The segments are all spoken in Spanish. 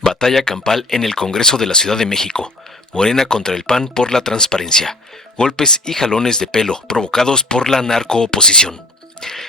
Batalla campal en el Congreso de la Ciudad de México. Morena contra el PAN por la transparencia. Golpes y jalones de pelo provocados por la narcooposición.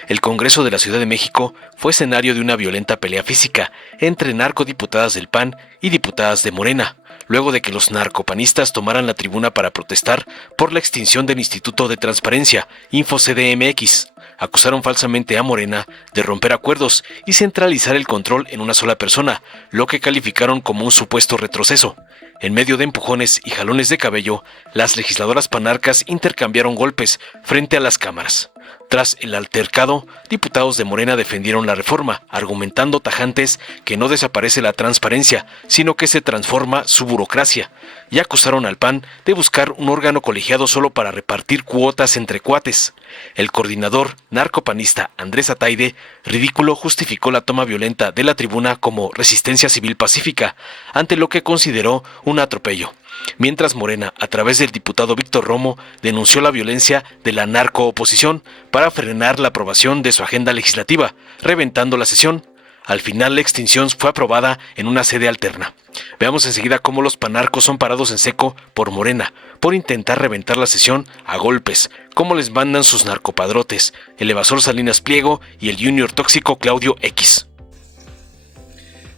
El Congreso de la Ciudad de México fue escenario de una violenta pelea física entre narcodiputadas del PAN y diputadas de Morena, luego de que los narcopanistas tomaran la tribuna para protestar por la extinción del Instituto de Transparencia, InfoCDMX. Acusaron falsamente a Morena de romper acuerdos y centralizar el control en una sola persona, lo que calificaron como un supuesto retroceso. En medio de empujones y jalones de cabello, las legisladoras panarcas intercambiaron golpes frente a las cámaras. Tras el altercado, diputados de Morena defendieron la reforma, argumentando tajantes que no desaparece la transparencia, sino que se transforma su burocracia, y acusaron al PAN de buscar un órgano colegiado solo para repartir cuotas entre cuates. El coordinador narcopanista Andrés Ataide, ridículo, justificó la toma violenta de la tribuna como resistencia civil pacífica, ante lo que consideró un atropello. Mientras Morena, a través del diputado Víctor Romo, denunció la violencia de la narcooposición para frenar la aprobación de su agenda legislativa, reventando la sesión. Al final, la extinción fue aprobada en una sede alterna. Veamos enseguida cómo los panarcos son parados en seco por Morena, por intentar reventar la sesión a golpes, cómo les mandan sus narcopadrotes, el evasor Salinas Pliego y el junior tóxico Claudio X.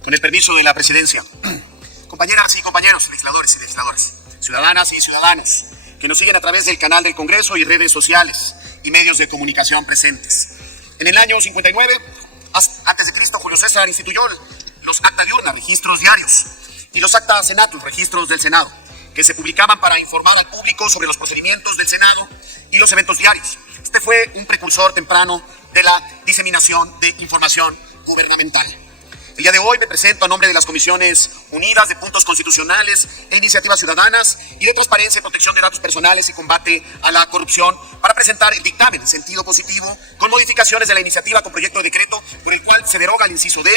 Con el permiso de la presidencia, compañeras y compañeros, legisladores y legisladoras, ciudadanas y ciudadanos, que nos siguen a través del canal del Congreso y redes sociales y medios de comunicación presentes. En el año 59, antes de Cristo, Julio César instituyó los acta diurna, registros diarios, y los acta senatus, registros del Senado, que se publicaban para informar al público sobre los procedimientos del Senado y los eventos diarios. Este fue un precursor temprano de la diseminación de información gubernamental. El día de hoy me presento a nombre de las Comisiones Unidas de Puntos Constitucionales e Iniciativas Ciudadanas y de Transparencia y Protección de Datos Personales y Combate a la Corrupción para presentar el dictamen en sentido positivo con modificaciones de la iniciativa con proyecto de decreto por el cual se deroga el inciso D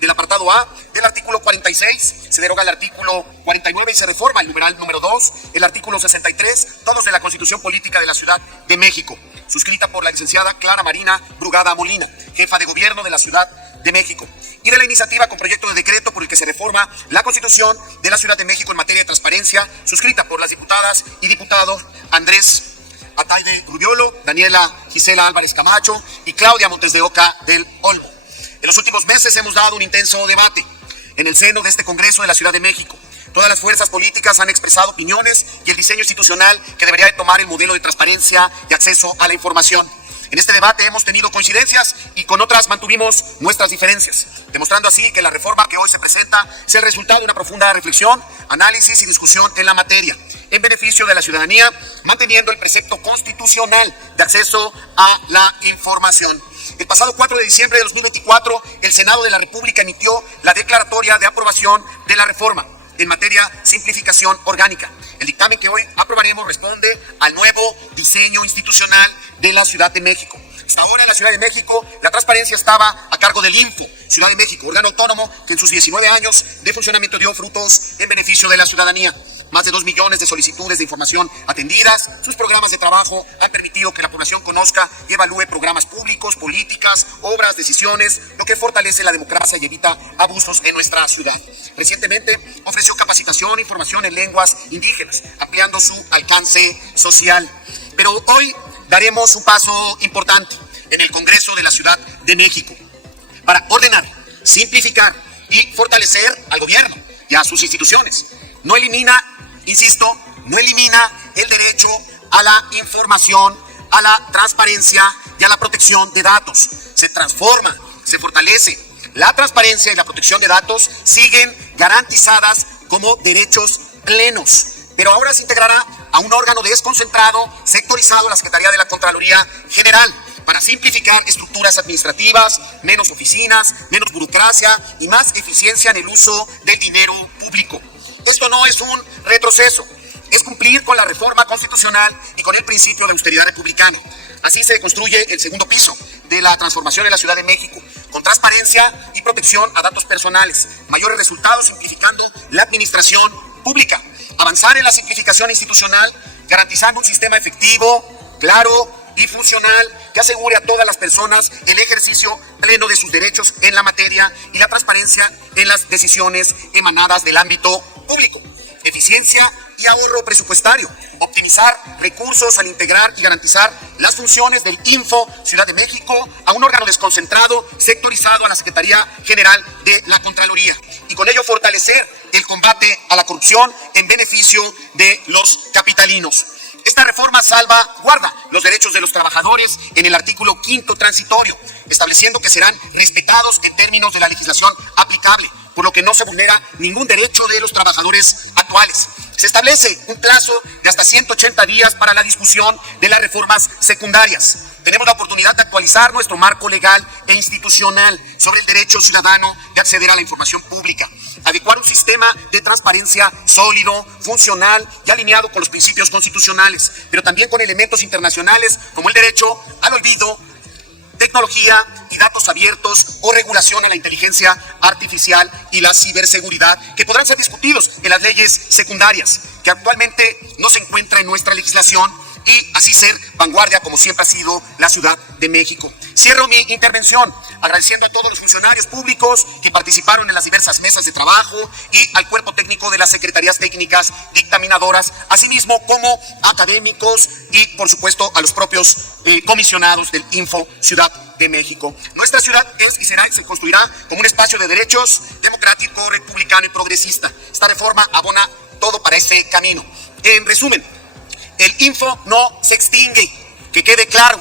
del apartado A del artículo 46, se deroga el artículo 49 y se reforma el numeral número 2, el artículo 63, todos de la Constitución Política de la Ciudad de México, suscrita por la licenciada Clara Marina Brugada Molina, jefa de gobierno de la Ciudad de México, y de la iniciativa con proyecto de decreto por el que se reforma la Constitución de la Ciudad de México en materia de transparencia, suscrita por las diputadas y diputados Andrés Ataide Rubiolo, Daniela Gisela Álvarez Camacho y Claudia Montes de Oca del Olmo. En los últimos meses hemos dado un intenso debate en el seno de este Congreso de la Ciudad de México. Todas las fuerzas políticas han expresado opiniones y el diseño institucional que debería de tomar el modelo de transparencia y acceso a la información. En este debate hemos tenido coincidencias y con otras mantuvimos nuestras diferencias, demostrando así que la reforma que hoy se presenta es el resultado de una profunda reflexión, análisis y discusión en la materia, en beneficio de la ciudadanía, manteniendo el precepto constitucional de acceso a la información. El pasado 4 de diciembre de 2024, el Senado de la República emitió la declaratoria de aprobación de la reforma en materia simplificación orgánica. El dictamen que hoy aprobaremos responde al nuevo diseño institucional de la Ciudad de México. Hasta ahora en la Ciudad de México la transparencia estaba a cargo del INFO, Ciudad de México, órgano autónomo que en sus 19 años de funcionamiento dio frutos en beneficio de la ciudadanía. Más de 2 millones de solicitudes de información atendidas. Sus programas de trabajo han permitido que la población conozca y evalúe programas públicos, políticas, obras, decisiones, lo que fortalece la democracia y evita abusos en nuestra ciudad. Recientemente ofreció capacitación e información en lenguas indígenas, ampliando su alcance social. Pero hoy daremos un paso importante en el Congreso de la Ciudad de México para ordenar, simplificar y fortalecer al gobierno y a sus instituciones. No elimina, insisto, no elimina el derecho a la información, a la transparencia y a la protección de datos. Se transforma, se fortalece. La transparencia y la protección de datos siguen garantizadas como derechos plenos, pero ahora se integrará a un órgano desconcentrado, sectorizado, la Secretaría de la Contraloría General, para simplificar estructuras administrativas, menos oficinas, menos burocracia y más eficiencia en el uso del dinero público. Esto no es un retroceso, es cumplir con la reforma constitucional y con el principio de austeridad republicana. Así se construye el segundo piso de la transformación en la Ciudad de México, con transparencia y protección a datos personales, mayores resultados simplificando la administración pública, avanzar en la simplificación institucional, garantizando un sistema efectivo, claro y funcional que asegure a todas las personas el ejercicio pleno de sus derechos en la materia y la transparencia en las decisiones emanadas del ámbito público. Eficiencia y ahorro presupuestario, optimizar recursos al integrar y garantizar las funciones del Info Ciudad de México a un órgano desconcentrado, sectorizado a la Secretaría General de la Contraloría, y con ello fortalecer el combate a la corrupción en beneficio de los capitalinos. Esta reforma salvaguarda los derechos de los trabajadores en el artículo 5º transitorio, estableciendo que serán respetados en términos de la legislación aplicable, por lo que no se vulnera ningún derecho de los trabajadores actuales. Se establece un plazo de hasta 180 días para la discusión de las reformas secundarias. Tenemos la oportunidad de actualizar nuestro marco legal e institucional sobre el derecho ciudadano de acceder a la información pública, adecuar un sistema de transparencia sólido, funcional y alineado con los principios constitucionales, pero también con elementos internacionales como el derecho al olvido, tecnología y datos abiertos o regulación a la inteligencia artificial y la ciberseguridad, que podrán ser discutidos en las leyes secundarias, que actualmente no se encuentra en nuestra legislación, y así ser vanguardia como siempre ha sido la Ciudad de México. Cierro mi intervención agradeciendo a todos los funcionarios públicos que participaron en las diversas mesas de trabajo y al cuerpo técnico de las secretarías técnicas dictaminadoras, asimismo como académicos y por supuesto a los propios comisionados del Info Ciudad de México. Nuestra ciudad es y será y se construirá como un espacio de derechos democrático, republicano y progresista. Esta reforma abona todo para ese camino. En resumen, el Info no se extingue, que quede claro,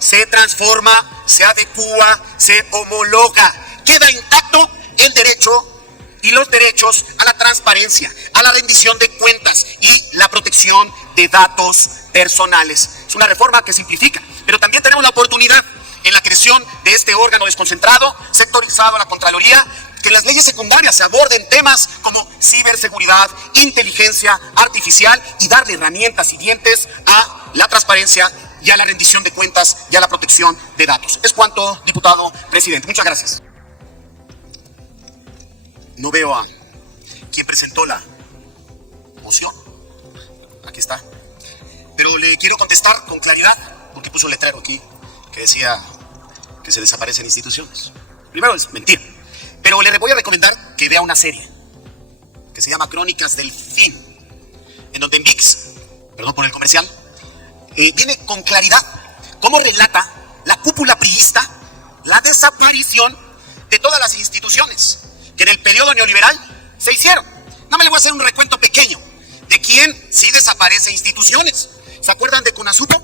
se transforma, se adecúa, se homologa, queda intacto el derecho y los derechos a la transparencia, a la rendición de cuentas y la protección de datos personales. Es una reforma que simplifica, pero también tenemos la oportunidad en la creación de este órgano desconcentrado, sectorizado a la Contraloría, que en las leyes secundarias se aborden temas como ciberseguridad, inteligencia artificial y darle herramientas y dientes a la transparencia y a la rendición de cuentas y a la protección de datos. Es cuanto, diputado presidente. Muchas gracias. No veo a quien presentó la moción. Aquí está. Pero le quiero contestar con claridad, porque puso un letrero aquí que decía que se desaparecen instituciones. Primero es mentira. Pero le voy a recomendar que vea una serie que se llama Crónicas del Fin, en donde en ViX, perdón por el comercial, viene con claridad cómo relata la cúpula priista la desaparición de todas las instituciones que en el periodo neoliberal se hicieron. No me le voy a hacer un recuento pequeño de quién sí desaparece instituciones. ¿Se acuerdan de Conasupo?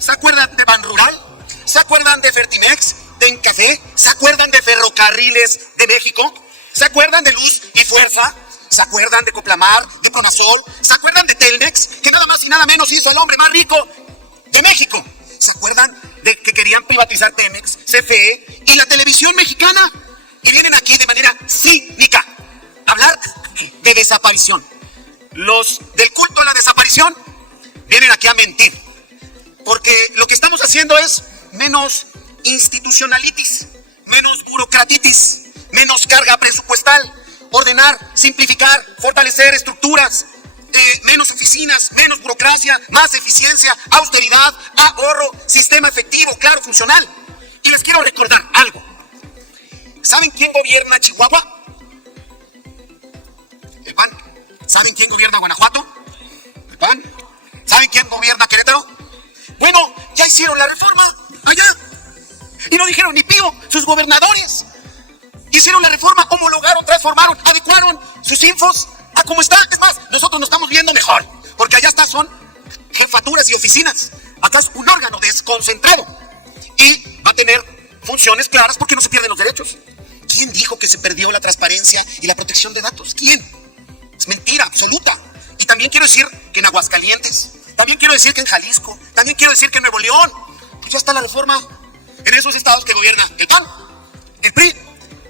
¿Se acuerdan de Banrural? ¿Se acuerdan de Fertimex? ¿De Encafé? ¿Se acuerdan de Ferrocarriles de México? ¿Se acuerdan de Luz y Fuerza? ¿Se acuerdan de Coplamar, de Pronasol? ¿Se acuerdan de Telmex, que nada más y nada menos hizo el hombre más rico de México? ¿Se acuerdan de que querían privatizar Pemex, CFE y la televisión mexicana? Y vienen aquí de manera cínica a hablar de desaparición. Los del culto a la desaparición vienen aquí a mentir, porque lo que estamos haciendo es menos institucionalitis, menos burocratitis, menos carga presupuestal, ordenar, simplificar, fortalecer estructuras, menos oficinas, menos burocracia, más eficiencia, austeridad, ahorro, sistema efectivo, claro, funcional. Y les quiero recordar algo. ¿Saben quién gobierna Chihuahua? El PAN. ¿Saben quién gobierna Guanajuato? El PAN. ¿Saben quién gobierna Querétaro? Bueno, ya hicieron la reforma allá. Y no dijeron ni pío sus gobernadores. Hicieron la reforma, homologaron, transformaron, adecuaron sus infos a como está. Es más, nosotros nos estamos viendo mejor, porque allá son jefaturas y oficinas. Acá es un órgano desconcentrado y va a tener funciones claras porque no se pierden los derechos. ¿Quién dijo que se perdió la transparencia y la protección de datos? ¿Quién? Es mentira absoluta. Y también quiero decir que en Aguascalientes, también quiero decir que en Jalisco, también quiero decir que en Nuevo León, pues ya está la reforma en esos estados que gobierna el PAN, el PRI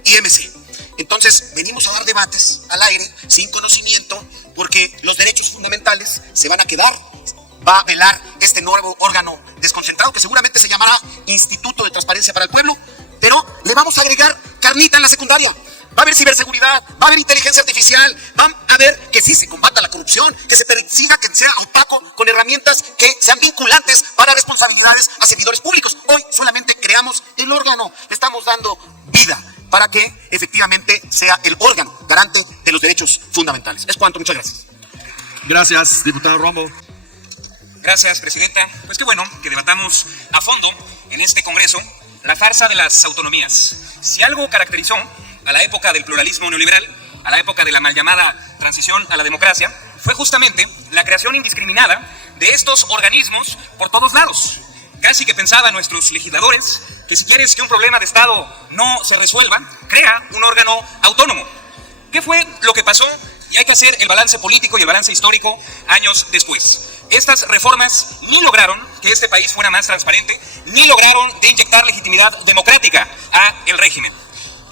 y MC. Entonces venimos a dar debates al aire sin conocimiento, porque los derechos fundamentales se van a quedar. Va a velar este nuevo órgano desconcentrado que seguramente se llamará Instituto de Transparencia para el Pueblo, pero le vamos a agregar carnita en la secundaria. Va a haber ciberseguridad, va a haber inteligencia artificial, va a ver que sí se combata la corrupción corrupción, que se persiga, que sea opaco, con herramientas que sean vinculantes para responsabilidades a servidores públicos. Hoy solamente creamos el órgano, le estamos dando vida para que efectivamente sea el órgano garante de los derechos fundamentales. Es cuanto, muchas gracias. Gracias, diputado Romo. Gracias, presidenta. Pues qué bueno que debatamos a fondo en este Congreso la farsa de las autonomías. Si algo caracterizó a la época del pluralismo neoliberal, a la época de la mal llamada transición a la democracia, fue justamente la creación indiscriminada de estos organismos por todos lados. Casi que pensaban nuestros legisladores que si quieres que un problema de Estado no se resuelva, crea un órgano autónomo. ¿Qué fue lo que pasó? Y hay que hacer el balance político y el balance histórico años después. Estas reformas ni lograron que este país fuera más transparente, ni lograron de inyectar legitimidad democrática a el régimen.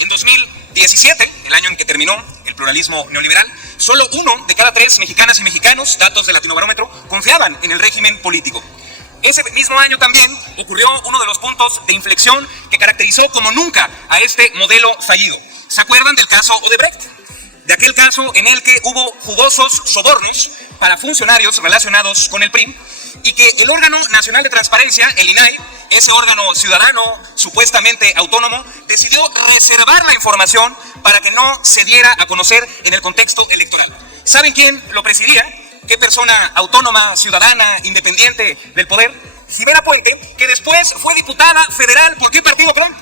En 2017, el año en que terminó el pluralismo neoliberal, solo 1 de cada 3 mexicanas y mexicanos, datos del Latinobarómetro, confiaban en el régimen político. Ese mismo año también ocurrió uno de los puntos de inflexión que caracterizó como nunca a este modelo fallido. ¿Se acuerdan del caso Odebrecht? De aquel caso en el que hubo jugosos sobornos para funcionarios relacionados con el PRI y que el órgano nacional de transparencia, el INAI, ese órgano ciudadano supuestamente autónomo, decidió reservar la información para que no se diera a conocer en el contexto electoral. ¿Saben quién lo presidía? ¿Qué persona autónoma, ciudadana, independiente del poder? Ximena Puente, que después fue diputada federal. ¿Por qué partido, perdón?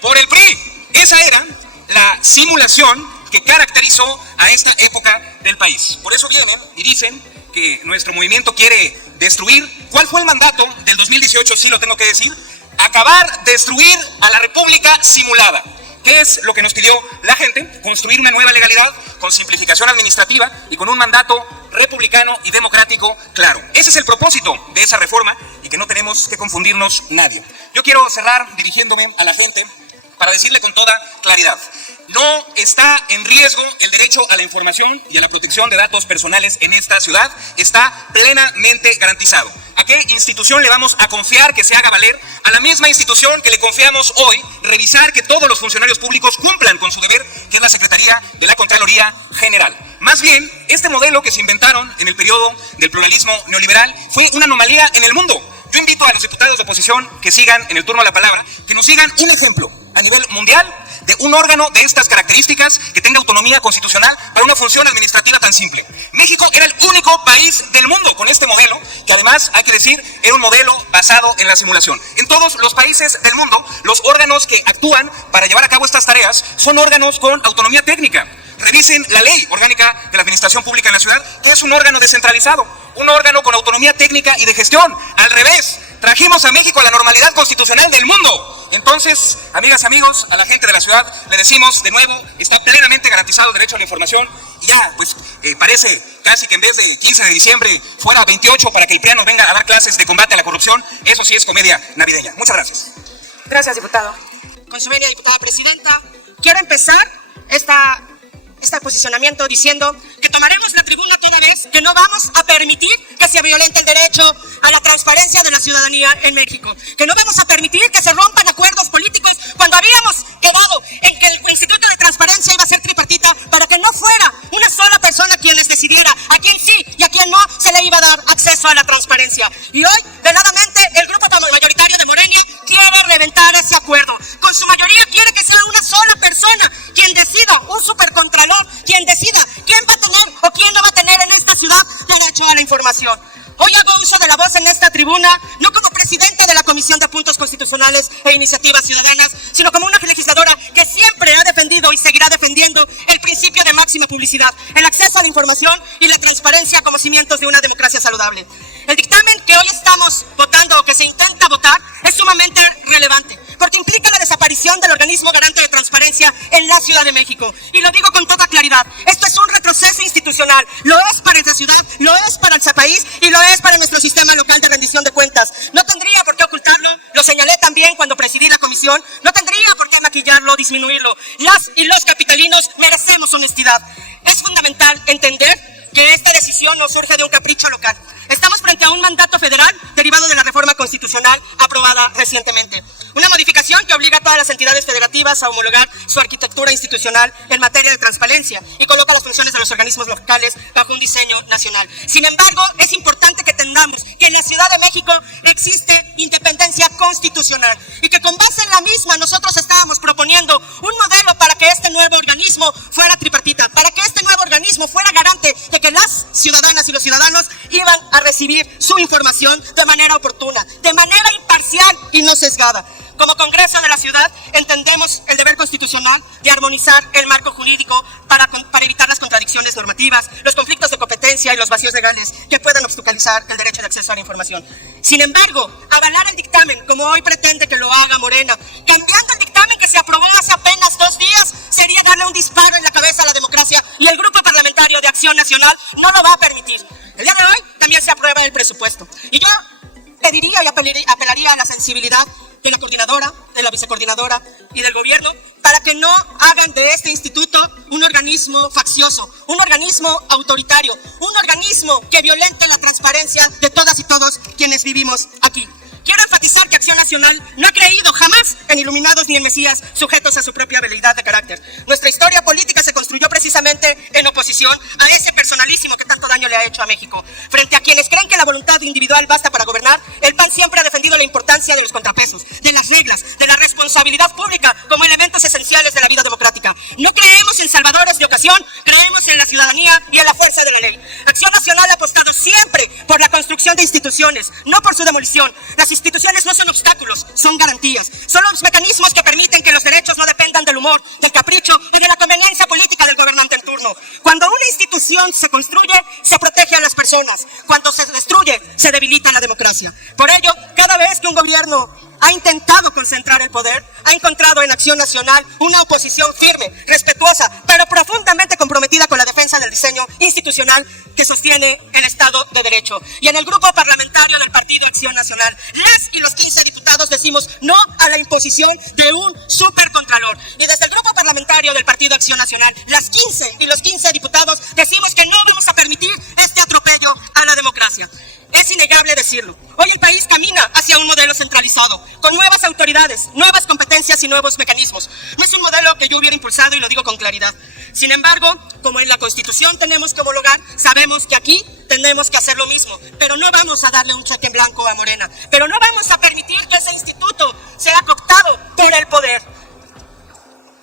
Por el PRI. Esa era la simulación que caracterizó a esta época del país. Por eso vienen y dicen que nuestro movimiento quiere destruir. ¿Cuál fue el mandato del 2018? Sí lo tengo que decir. Acabar, destruir a la república simulada. ¿Qué es lo que nos pidió la gente? Construir una nueva legalidad con simplificación administrativa y con un mandato republicano y democrático claro. Ese es el propósito de esa reforma y que no tenemos que confundirnos nadie. Yo quiero cerrar dirigiéndome a la gente para decirle con toda claridad: no está en riesgo el derecho a la información y a la protección de datos personales en esta ciudad. Está plenamente garantizado. ¿A qué institución le vamos a confiar que se haga valer? A la misma institución que le confiamos hoy revisar que todos los funcionarios públicos cumplan con su deber, que es la Secretaría de la Contraloría General. Más bien, este modelo que se inventaron en el periodo del pluralismo neoliberal fue una anomalía en el mundo. Yo invito a los diputados de oposición que sigan en el turno de la palabra, que nos sigan un ejemplo a nivel mundial de un órgano de estas características que tenga autonomía constitucional para una función administrativa tan simple. México era el único país del mundo con este modelo, que además, hay que decir, era un modelo basado en la simulación. En todos los países del mundo, los órganos que actúan para llevar a cabo estas tareas son órganos con autonomía técnica. Revisen la ley orgánica de la administración pública en la ciudad, que es un órgano descentralizado, un órgano con autonomía técnica y de gestión. Al revés, trajimos a México a la normalidad constitucional del mundo. Entonces, amigas y amigos, a la gente de la ciudad le decimos de nuevo, está plenamente garantizado el derecho a la información. Y ya, pues parece casi que en vez de 15 de diciembre fuera 28 para que el PRI nos venga a dar clases de combate a la corrupción. Eso sí es comedia navideña. Muchas gracias. Gracias, diputado. Con su venia, diputada presidenta, quiero empezar este posicionamiento diciendo que tomaremos la tribuna toda vez que no vamos a permitir que se violente el derecho a la transparencia de la ciudadanía en México, que no vamos a permitir que se rompan acuerdos políticos cuando habíamos quedado en que el Instituto de Transparencia iba a ser tripartita para que no fuera una sola persona quien les decidiera a quién sí y a quién no se le iba a dar acceso a la transparencia. Y hoy, veladamente, el grupo mayoritario de Morena quiere reventar ese acuerdo. Con su mayoría quiere que sea una sola persona quien decida, un supercontralor, quien decida quién va a tener o quién no va a tener en esta ciudad derecho a la información. Hoy hago uso de la voz en esta tribuna, no como presidente de la Comisión de Puntos Constitucionales e Iniciativas Ciudadanas, sino como una legisladora que siempre ha defendido y seguirá defendiendo el principio de máxima publicidad, el acceso a la información y la transparencia como cimientos de una democracia saludable. El dictamen que hoy estamos votando o que se intenta votar es sumamente relevante, porque implica la desaparición del organismo garante de transparencia en la Ciudad de México. Y lo digo con toda claridad, esto es un retroceso institucional, lo es para esta ciudad, lo es para el país y lo es para nuestro sistema local de rendición de cuentas. No tendría por qué ocultarlo, lo señalé también cuando presidí la comisión, no tendría por qué maquillarlo, disminuirlo. Las y los capitalinos merecemos honestidad. Es fundamental entender que esta decisión no surge de un capricho local. Estamos frente a un mandato federal derivado de la reforma constitucional aprobada recientemente. Una modificación que obliga a todas las entidades federativas a homologar su arquitectura institucional en materia de transparencia y coloca las funciones de los organismos locales bajo un diseño nacional. Sin embargo, es importante que entendamos que en la Ciudad de México existe independencia constitucional y que con base en la misma nosotros estábamos proponiendo un modelo para que este nuevo organismo fuera tripartita, para que este nuevo organismo fuera garante de que las ciudadanas y los ciudadanos iban a recibir su información de manera oportuna, de manera imparcial y no sesgada. Como Congreso de la Ciudad entendemos el deber constitucional de armonizar el marco jurídico para evitar las contradicciones normativas, los conflictos de competencia y los vacíos legales que puedan obstaculizar el derecho de acceso a la información. Sin embargo, avalar el dictamen como hoy pretende que lo haga Morena, cambiando el dictamen que se aprobó hace apenas 2 días, sería darle un disparo en la cabeza a la democracia y el Grupo Parlamentario de Acción Nacional no lo va a permitir. El día de hoy también se aprueba el presupuesto y yo pediría y apelaría a la sensibilidad de la coordinadora, de la vicecoordinadora y del gobierno para que no hagan de este instituto un organismo faccioso, un organismo autoritario, un organismo que violente la transparencia de todas y todos quienes vivimos aquí. Quiero enfatizar que Acción Nacional no ha creído jamás en iluminados ni en mesías sujetos a su propia habilidad de carácter. Nuestra historia política se construyó precisamente en oposición a ese personalísimo que tanto daño le ha hecho a México. Frente a quienes creen que la voluntad individual basta para gobernar, el PAN siempre ha defendido la importancia de los contrapesos, de las reglas, de la responsabilidad pública como elementos esenciales de la vida democrática. No creemos en salvadores de ocasión, creemos en la ciudadanía y en la fuerza de la ley. Acción Nacional ha apostado siempre por la construcción de instituciones, no por su demolición. Las instituciones no son obstáculos, son garantías. Son los mecanismos que permiten que los derechos no dependan del humor, del capricho y de la conveniencia política del gobernante en turno. Cuando una institución se construye, se protege a las personas. Cuando se destruye, se debilita la democracia. Por ello, cada vez que un gobierno ha intentado concentrar el poder, ha encontrado en Acción Nacional una oposición firme, respetuosa, pero profundamente comprometida con la defensa del diseño institucional que sostiene el Estado de Derecho. Y en el grupo parlamentario del Partido Acción Nacional, las y los 15 diputados decimos no a la imposición de un supercontralor. Y desde el grupo parlamentario del Partido Acción Nacional, las 15 y los 15 diputados decimos que no vamos a permitir este atropello a la democracia. Es innegable decirlo. Hoy el país camina hacia un modelo centralizado, con nuevas autoridades, nuevas competencias y nuevos mecanismos. No es un modelo que yo hubiera impulsado y lo digo con claridad. Sin embargo, como en la Constitución tenemos que homologar, sabemos que aquí tenemos que hacer lo mismo. Pero no vamos a darle un cheque en blanco a Morena. Pero no vamos a permitir que ese instituto sea cooptado por el poder.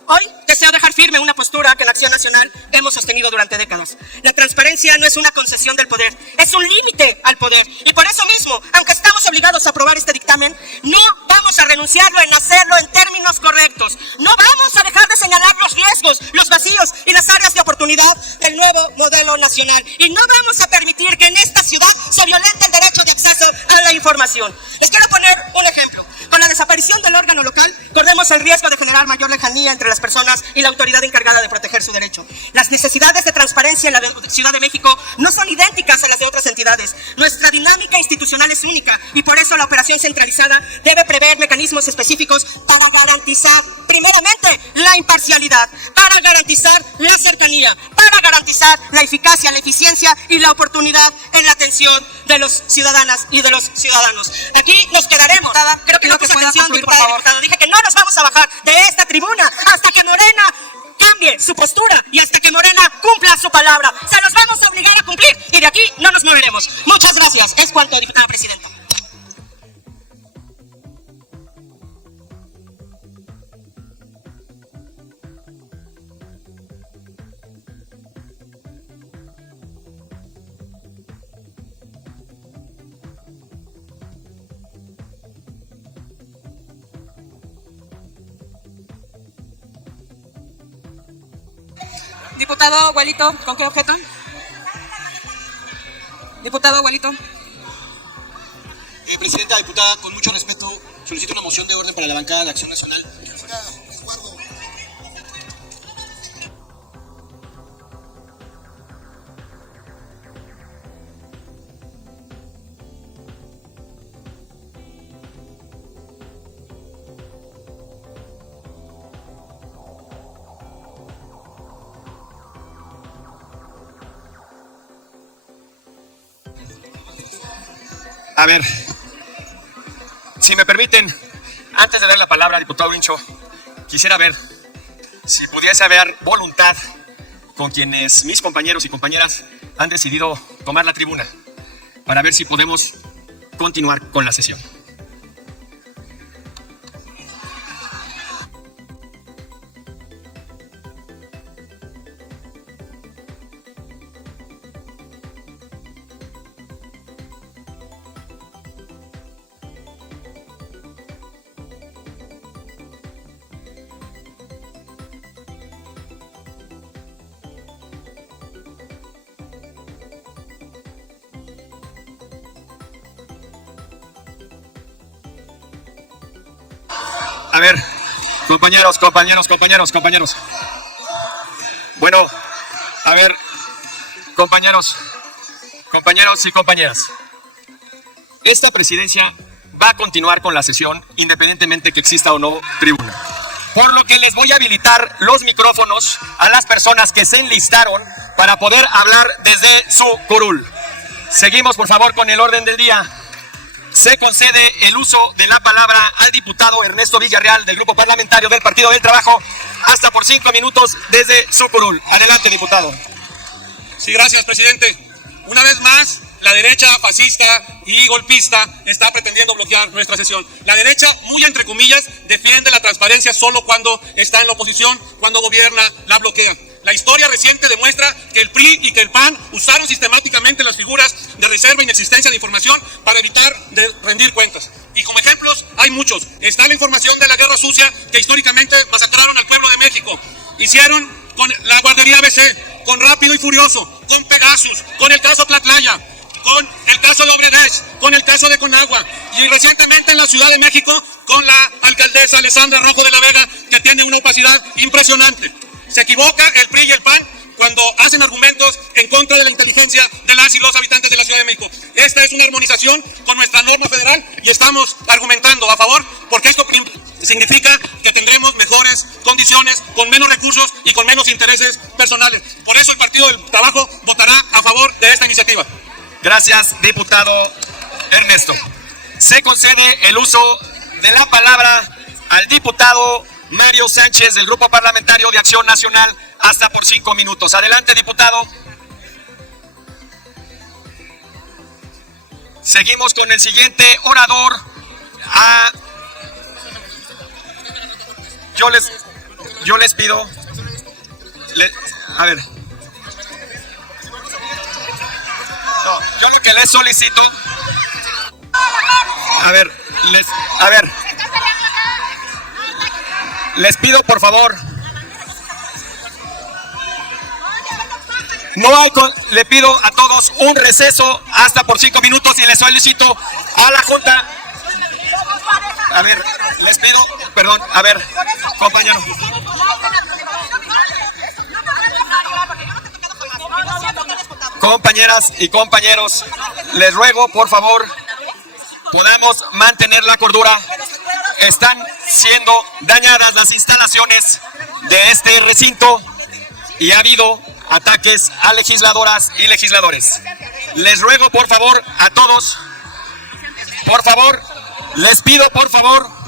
Hoy deseo dejar firme una postura que en Acción Nacional hemos sostenido durante décadas. La transparencia no es una concesión del poder, es un límite al poder. Y por eso mismo, aunque estamos obligados a aprobar este dictamen, no vamos a renunciarlo en hacerlo en términos correctos. No vamos a dejar de señalar los riesgos, los vacíos y las áreas de oportunidad del nuevo modelo nacional. Y no vamos a permitir que en esta ciudad se violente el derecho de acceso a la información. Les quiero poner un ejemplo. Con la desaparición del órgano local, corremos el riesgo de generar mayor lejanía entre las personas y la autoridad encargada de proteger su derecho. Las necesidades de transparencia en la Ciudad de México no son idénticas a las de otras entidades. Nuestra dinámica institucional es única y por eso la operación centralizada debe prever mecanismos específicos para garantizar, primeramente, la imparcialidad, para garantizar la cercanía, para garantizar la eficacia, la eficiencia y la oportunidad en la atención de los ciudadanas y de los ciudadanos. Aquí nos quedaremos. Creo que no puso atención, diputada. Dije que no nos vamos a bajar de esta tribuna hasta que Morena cambie su postura y hasta que Morena cumpla su palabra. Se los vamos a obligar a cumplir y de aquí no nos moveremos. Muchas gracias. Es cuanto, diputada presidenta. Diputado Abuelito, ¿con qué objeto? Diputado Abuelito. Presidenta, diputada, con mucho respeto, solicito una moción de orden para la bancada de Acción Nacional. A ver, si me permiten, antes de dar la palabra al diputado Vincho, quisiera ver si pudiese haber voluntad con quienes mis compañeros y compañeras han decidido tomar la tribuna para ver si podemos continuar con la sesión. A ver, compañeros. Bueno, a ver, compañeros y compañeras. Esta presidencia va a continuar con la sesión independientemente que exista o no tribuna. Por lo que les voy a habilitar los micrófonos a las personas que se enlistaron para poder hablar desde su curul. Seguimos, por favor, con el orden del día. Se concede el uso de la palabra al diputado Ernesto Villarreal del Grupo Parlamentario del Partido del Trabajo hasta por 5 minutos desde su curul. Adelante, diputado. Sí, gracias, presidente. Una vez más, la derecha fascista y golpista está pretendiendo bloquear nuestra sesión. La derecha, muy entre comillas, defiende la transparencia solo cuando está en la oposición, cuando gobierna, la bloquea. La historia reciente demuestra que el PRI y que el PAN usaron sistemáticamente las figuras de reserva e inexistencia de información para evitar de rendir cuentas. Y como ejemplos hay muchos. Está la información de la guerra sucia que históricamente masacraron al pueblo de México. Hicieron con la guardería ABC, con Rápido y Furioso, con Pegasus, con el caso Tlatlaya, con el caso de Obredesh, con el caso de Conagua y recientemente en la Ciudad de México con la alcaldesa Alessandra Rojo de la Vega, que tiene una opacidad impresionante. Se equivoca el PRI y el PAN cuando hacen argumentos en contra de la inteligencia de las y los habitantes de la Ciudad de México. Esta es una armonización con nuestra norma federal y estamos argumentando a favor porque esto significa que tendremos mejores condiciones, con menos recursos y con menos intereses personales. Por eso el Partido del Trabajo votará a favor de esta iniciativa. Gracias, diputado Ernesto. Se concede el uso de la palabra al diputado Mario Sánchez del Grupo Parlamentario de Acción Nacional hasta por 5 minutos. Adelante, diputado. Seguimos con el siguiente orador. Yo les pido. A ver. No, yo lo que les solicito. Les pido por favor. Le pido a todos un receso hasta por 5 minutos y les solicito a la Junta. A ver, les pido, perdón, a ver, compañero. Compañeras y compañeros, les ruego por favor podamos mantener la cordura. Están siendo dañadas las instalaciones de este recinto y ha habido ataques a legisladoras y legisladores. Les ruego por favor a todos, por favor, les pido por favor.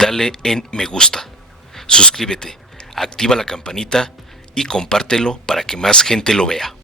dale en me gusta, suscríbete, activa la campanita y compártelo para que más gente lo vea.